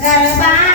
ગરબાનો